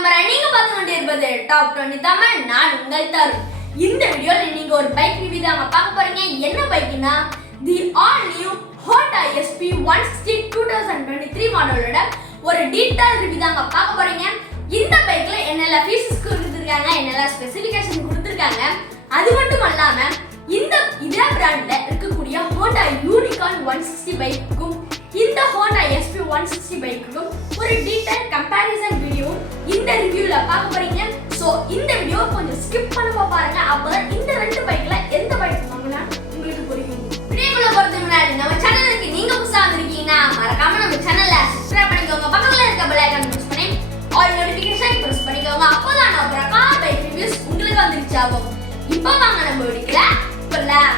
Number நீங்க பார்த்து கொண்டிருப்பது டாப் 20 தமிழ். நான் உங்கள் தருண். இந்த வீடியோல நீங்க ஒரு பைக் ரிவ்யூ தாங்க பார்க்க போறீங்க. என்ன பைக்னா the all new Honda SP 160 2023 மாடலோட ஒரு டீடைல் ரிவ்யூ தாங்க பார்க்க போறீங்க. இந்த பைக்ல என்னெல்லாம் ஃபீச்சர்ஸ் கொடுத்திருக்காங்க, என்னெல்லாம் ஸ்பெசிஃபிகேஷன் கொடுத்திருக்காங்க, அது மட்டும் இல்லாம இதே பிராண்ட்ல இருக்கக்கூடிய Honda Unicorn 160 பைக்குக்கும் இந்த Honda SP 160 பைக்குக்கும் ஒரு டீடைல் கம்பேரிசன் வீடியோ இந்த ரிவ்யூல பார்க்க போறீங்க. சோ இந்த வீடியோ கொஞ்சம் ஸ்கிப் பண்ணாம பாருங்க. அப்பதான் இந்த ரெண்டு பைக்ல எந்த பைக் வாங்கினா உங்களுக்கு புரியும். வீடியோக்குள்ள போறதுக்கு முன்னாடி நம்ம சேனலுக்கு நீங்க புதுசா வந்திருக்கீங்கன்னா மறக்காம நம்ம சேனலை சப்ஸ்கிரைப் பண்ணிக்கோங்க. பக்கத்துல இருக்க பெல் ஐகான் பிரஸ் பண்ணி ஆல் நோட்டிஃபிகேஷன் பிரஸ் பண்ணிக்கோங்க. அப்பதான் நான் போற கார் பைக் ரிவ்யூஸ் உங்களுக்கு வந்துருச்சு ஆகும். இப்போ வாங்க நம்ம வீடியோக்குள்ள போலாம்.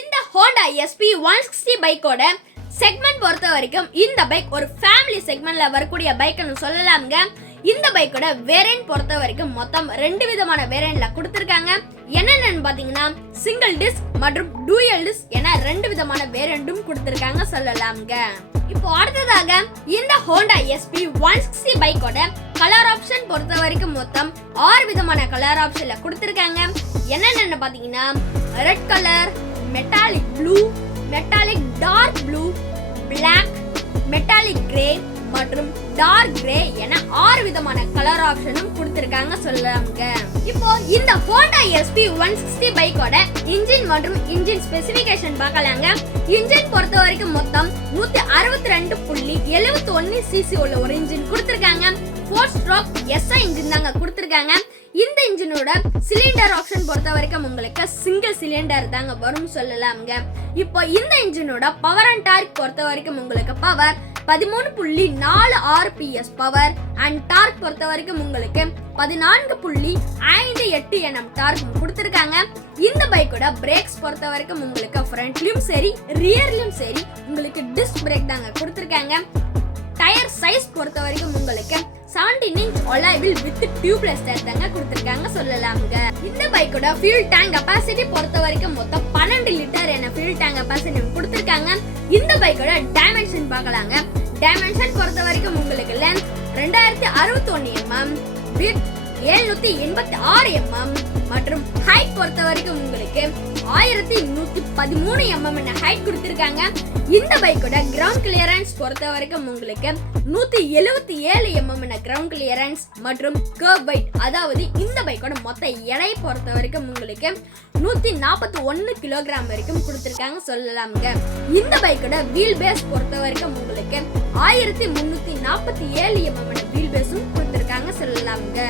இந்த Honda SP 160 பைக்கோட செக்மெண்ட் பொறுத்த வரைக்கும் இந்த பைக் ஒரு ஃபேமிலி செக்மெண்ட்ல வரக்கூடிய பைக்னு சொல்லலாம்ங்க. இந்த பைக்கோட வேரியன்ட் பொறுத்த வரைக்கும் மொத்தம் 2 விதமான வேரியன்ட்ல கொடுத்திருக்காங்க. என்னென்னு பாத்தீங்கன்னா சிங்கிள் டிஸ்க் மற்றும் டூயல் டிஸ்க் என 2 விதமான வேரியன்ட்டும் கொடுத்திருக்காங்க சொல்லலாம்ங்க. இப்போ அடுத்ததாக இந்த Honda SP 160 பைக்கோட கலர் ஆப்ஷன் பொறுத்த வரைக்கும் மொத்தம் 6 விதமான கலர் ஆப்ஷன்ல கொடுத்திருக்காங்க. என்னென்னு பாத்தீங்கன்னா red colour, metallic blue, metallic dark blue, black, metallic grey மற்றும் டார்க் கிரே என 6 விதமான கலர் ஆப்ஷனும் கொடுத்திருக்காங்க சொல்லலாம்ங்க. இப்போ இந்த Honda SP 160 பைக்கோட இன்ஜின் மற்றும் இன்ஜின் ஸ்பெசிஃபிகேஷன் பார்க்கலாங்க. இன்ஜின் பொறுத்த வரைக்கும் மொத்தம் 162.71 cc உள்ள ஒரு இன்ஜின் கொடுத்திருக்காங்க. 4 ஸ்ட்ரோக் SI இன்ஜின் தாங்க கொடுத்திருக்காங்க. இந்த இன்ஜினோட சிலிண்டர் ஆப்ஷன் பொறுத்த வரைக்கும் உங்களுக்கு சிங்கிள் சிலிண்டர் தாங்க வரும் சொல்லலாம்ங்க. இப்போ இந்த இன்ஜினோட பவர் அண்ட் டார்க் பொறுத்த வரைக்கும் உங்களுக்கு power 13.46 PS power and torque பொறுத்த வரைக்கும் உங்களுக்கு 14.58 Nm டார்க் கொடுத்திருக்காங்க. இந்த பைக்கோட பிரேக்ஸ் பொறுத்த வரைக்கும் உங்களுக்கு ஃப்ரண்ட்லயும் சரி ரியர்லயும் சரி உங்களுக்கு டிஸ்க் பிரேக் தாங்க கொடுத்திருக்காங்க. டயர் சைஸ் பொறுத்த வரைக்கும் உங்களுக்கு 17 inch alloy wheel with tubeless tire தாங்க கொடுத்திருக்காங்க சொல்லலாம்ங்க. இந்த பைக்கோட fuel tank capacity பொறுத்த வரைக்கும் மொத்தம் 12 லிட்டர் என fuel tank capacity கொடுத்திருக்காங்க. இந்த பைக்கோட டைமென்ஷன் பார்க்கலாங்க. டைமென்ஷன் பொறுத்த வரைக்கும் உங்களுக்கு லென்த் 2061 mm, width 786 mm மற்றும் ஹைட் பொறுத்த வரைக்கும் உங்களுக்கு 1113 mm என ஹைட் கொடுத்திருக்காங்க. இந்த பைக்கோட கிரவுண்ட் கிளியரன்ஸ் பொறுத்த வரைக்கும் உங்களுக்கு 177 mm என கிரவுண்ட் கிளியரன்ஸ் மற்றும் கர்வ் வெயிட், அதாவது இந்த பைக்கோட மொத்த எடை பொறுத்த வரைக்கும் உங்களுக்கு 141 கிலோகிராம் வரைக்கும் கொடுத்திருக்காங்க சொல்லலாம்ங்க. இந்த பைக்கோட வீல் பேஸ் பொறுத்த வரைக்கும் உங்களுக்கு 1347 mm என வீல் பேஸும் கொடுத்திருக்காங்க சொல்லலாம்ங்க.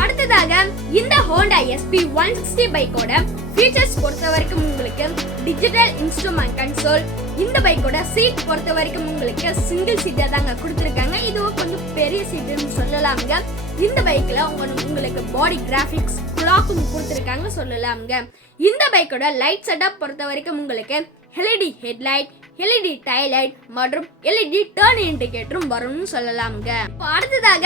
அடுத்ததாக இந்த Honda SP 160 பைக்கோட ஃபீச்சர்ஸ் பொறுத்த வரைக்கும் உங்களுக்கு டிஜிட்டல் இன்ஸ்ட்ருமெண்ட் கன்சோல். இந்த பைக்கோட சீட் பொறுத்த வரைக்கும் உங்களுக்கு சிங்கிள் சீட்டா தாங்க கொடுத்திருக்காங்க. இதுவும் கொஞ்சம் பெரிய சீட்டுன்னு சொல்லலாம்ங்க. இந்த பைக்ல உங்களுக்கு பாடி கிராபிக்ஸ் கிளாக்கும் கொடுத்திருக்காங்க சொல்லலாம்ங்க. இந்த பைக்கோட லைட் செட்டப் பொறுத்த வரைக்கும் உங்களுக்கு LED headlight, LED tail light மற்றும் LED turn indicator வரும்னு சொல்லலாம்ங்க. இப்போ அடுத்ததாக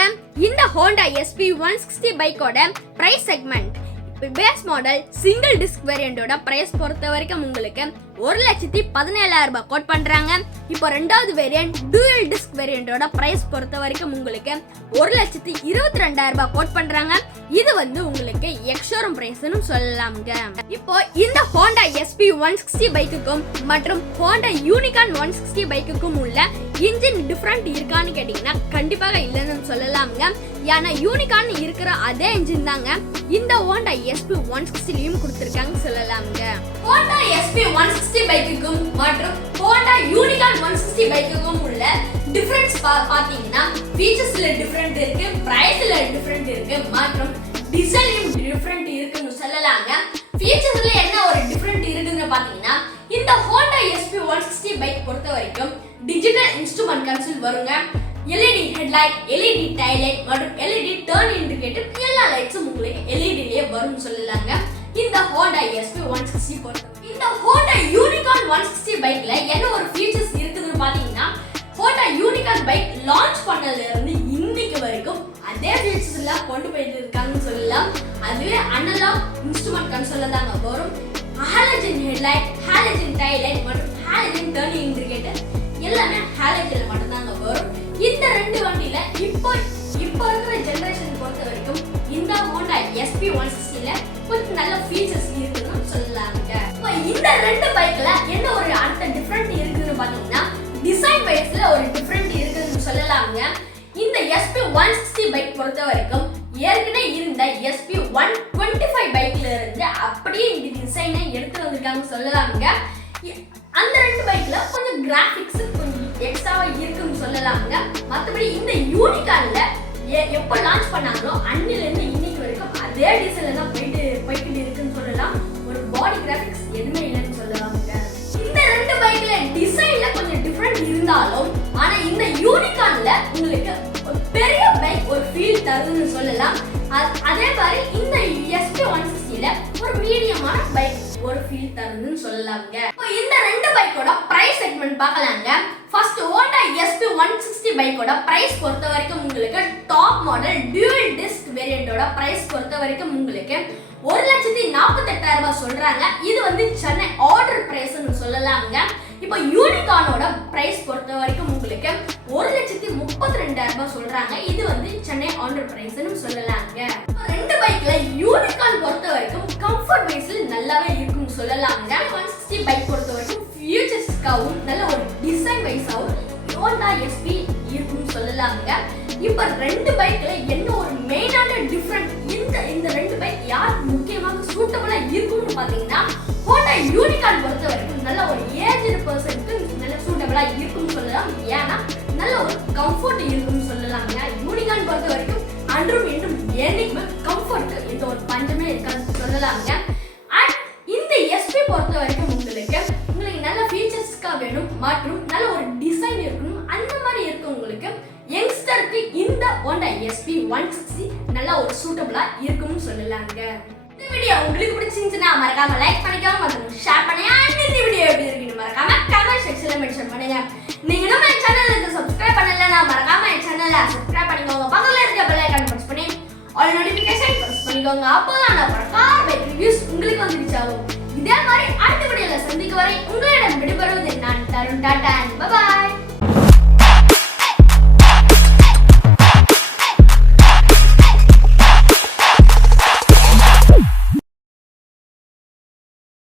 இந்த Honda SP 160 பைக்கோட price segment. Base model single disc வேரியண்டோட பிரைஸ் பொறுத்த வரைக்கும் உங்களுக்கு 1,17,000 ரூபாய் கோட் பண்றாங்க. இப்போ ரெண்டாவது வேரியன்ட் டூயல் டிஸ்க் வேரியண்டோட பிரைஸ் பொறுத்த வரைக்கும் உங்களுக்கு 1,22,000 ரூபாய் கோட் பண்றாங்க. இது உங்களுக்கு எக்ஸ்ஷோரூம் பிரைஸ்னு சொல்லலாம்ங்க. இப்போ இந்த Honda SP 160 பைக்குக்கும் மற்றும் Honda Unicorn 160 பைக்குக்கும் உள்ள இன்ஜின் டிஃபரண்ட் இருக்கான்னு கேட்டீங்கன்னா கண்டிப்பாக இல்லைன்னு சொல்லலாம்ங்க. ஏன்னா யூனிகார்ன் இருக்கிற அதே இன்ஜின் தாங்க இந்த Honda SP 160லயும் கொடுத்திருக்காங்க சொல்லலாம்ங்க. Honda SP 160 பைக்குக்கும் மற்றும் Honda Unicorn 160 பைக்குக்கும் உள்ள டிஃபரன்ஸ் பாத்தீங்கன்னா ஃபீச்சர்ஸ்ல டிஃபரண்ட் இருக்கு, பிரைஸ்ல டிஃபரண்ட் இருக்கு மற்றும் டிசைன்லயும் டிஃபரண்ட் இருக்குன்னு சொல்லலாங்க. ஃபீச்சர்ஸ்ல என்ன ஒரு டிஃபரண்ட் இருக்குன்னு பாத்தீங்கன்னா இந்த Honda SP 160 பைக் பொறுத்த வரைக்கும் டிஜிட்டல் இன்ஸ்ட்ருமெண்ட் கன்சோல் வருங்க. LED headlight, LED tail light மற்றும் LED turn indicator எல்லா லைட்ஸும் உங்களுக்கு LED லயே வரும்னு சொல்லலாங்க. இந்த Honda SP 160 பொறுத்த இந்த Honda Unicorn 160 பைக்ல என்ன ஒரு ஃபீச்சர்ஸ் இருக்குதுன்னு பாத்தீங்கன்னா Honda Unicorn பைக் லான்ச் பண்ணதுல இருந்து இன்னைக்கு வரைக்கும் அதே ஃபீச்சர்ஸ் எல்லாம் கொண்டு போயிட்டு இருக்காங்கன்னு சொல்லலாம். அதுவே அனலாக் இன்ஸ்ட்ருமெண்ட் கன்சோல்ல தாங்க வரும். ஹாலஜன் ஹெட்லைட், ஹாலஜன் டைலைட் மற்றும் ஹாலஜன் டர்னிங் இண்டிகேட்டர் எல்லாமே ஹாலஜன்ல மட்டும் தாங்க வரும். இந்த ரெண்டு வண்டியில இப்போ இருக்கிற ஜெனரேஷன் பொறுத்த வரைக்கும் இந்த Honda SP160ல கொஞ்சம் நல்ல ஃபீச்சர்ஸ் இருக்குன்னு சொல்லலாங்க. இப்போ இந்த ரெண்டு பைக்ல என்ன ஒரு அடுத்த டிஃபரெண்ட் இருக்குன்னு பாத்தீங்கன்னா டிசைன் வைஸ்ல ஒரு டிஃபரெண்ட் இருக்குன்னு சொல்லலாங்க. இந்த SP160 பைக் பொறுத்த வரைக்கும் ஏற்கனவே இருந்த SP125 பைக்ல இருந்து அப்படியே இந்த டிசைனை எடுத்து வந்திருக்காங்க சொல்லலாங்க. அந்த ரெண்டு பைக்ல கொஞ்சம் கிராபிக்ஸ் கொஞ்சம் எக்ஸ்ட்ராவா இருக்குன்னு சொல்லலாங்க. மற்றபடி இந்த யூனிகார்ன்ல எப்போ லான்ச் பண்ணாங்களோ அன்னில இருந்து இன்னைக்கு வரைக்கும் அதே டிசைன்ல தான் போயிட்டு இருக்குன்னு சொல்லலாம். ஒரு பாடி கிராபிக்ஸ் எதுவுமே இல்லைன்னு சொல்லலாங்க. இந்த ரெண்டு பைக்ல டிசைன்ல கொஞ்சம் டிஃபரெண்ட் இருந்தாலும் ஆனா இந்த யூனிகார்ன்ல உங்களுக்கு ஒரு பெரிய பைக் ஒரு ஃபீல் தருதுன்னு சொல்லலாம். அதே மாதிரி இந்த SP160ல ஒரு மீடியமான பைக் ஒரு ஃபீல் தருதுன்னு சொல்லலாங்க. இப்போ இந்த ரெண்டு பைக்கோட பிரைஸ் செக்மெண்ட் பார்க்கலாங்க. ஃபர்ஸ்ட் Honda SP160 பைக்கோட பிரைஸ் பொறுத்த வரைக்கும் உங்களுக்கு டாப் மாடல் டியூவல் டிஸ்க் வேரியண்டோட பிரைஸ் பொறுத்த வரைக்கும் உங்களுக்கு 1,48,000 சொல்றாங்க. இது வந்து சென்னை ஆர்டர் பிரைஸ்னு சொல்லலாங்க. இப்போ யூனிகார்னோட பிரைஸ் பொறுத்த வரைக்கும் உங்களுக்கு 1,32,000 சொல்றாங்க. இது வந்து சென்னை ஆர்டர் பிரைஸ்னு சொல்லலாங்க. ரெண்டு பைக்ல யூனிகார்ன் பொறுத்த வரைக்கும் கம்ஃபர்ட் வைஸ்ல நல்லாவே இருக்குன்னு சொல்லலாங்க. 160 பைக் பொறுத்த வரைக்கும் ஃபியூச்சர்ஸ்க்காகவும் நல்ல ஒரு டிசைன் வைஸாகவும் Honda SP இருக்குன்னு சொல்லலாங்க. இப்போ ரெண்டு பைக்ல என்ன ஒரு மெயினான டிஃபரெண்ட் இந்த ரெண்டு பைக் யார் முக்கியமாக சூட்டபிளா இருக்கும்னு பாத்தீங்கன்னா Honda யூனிகார்ன் பொறுத்த வரைக்கும் நல்ல ஒரு ஏஜ்டு பர்சனுக்கு நல்ல சூட்டபிளா இருக்கும்னு சொல்லலாம். ஏன்னா நல்ல ஒரு கம்ஃபர்ட் இருக்கும்னு சொல்லலாங்க. யூனிகார்ன் பொறுத்த வரைக்கும் அன்றும் இன்றும் என்னைக்குமே கம்ஃபர்ட் எந்த ஒரு பஞ்சமே இருக்காதுன்னு சொல்லலாங்க. அண்ட் இந்த SP பொறுத்த வரைக்கும் உங்களுக்கு நல்ல ஃபீச்சர்ஸ்க்காக வேணும் மற்றும் நல்ல ஒரு டிசைன் இருக்கணும் அந்த மாதிரி இருக்கவங்களுக்கு யங்ஸ்டருக்கு இந்த Honda SP160 நல்ல ஒரு சூட்டபிளா இருக்கும்னு சொல்லலாங்க. இந்த வீடியோ உங்களுக்கு பிடிச்சிருந்துச்சுன்னா மறக்காம லைக் பண்ணிக்கோங்க மற்றும் ஷேர் பண்ணுங்க. இந்த வீடியோ எப்படி இருக்குன்னு மறக்காம கமெண்ட் செக்ஷன்ல மென்ஷன் பண்ணுங்க. நீங்க நம்ம சேனலுக்கு சப்ஸ்கிரைப் பண்ணலனா மறக்காம என் சேனலை சப்ஸ்கிரைப் பண்ணிக்கோங்க. பக்கத்துல இருக்க பெல் ஐகான் பிரஸ் பண்ணி ஆல் நோட்டிஃபிகேஷன் பிரஸ் பண்ணிக்கோங்க. அப்பதான் நான் போற கார் பைக் ரிவ்யூஸ் உங்களுக்கு வந்து ரீச் ஆகும். இதே மாதிரி அடுத்த வீடியோல சந்திக்கும் வரை உங்களிடம் விடைபெறுவது நான் தருண் டாடா.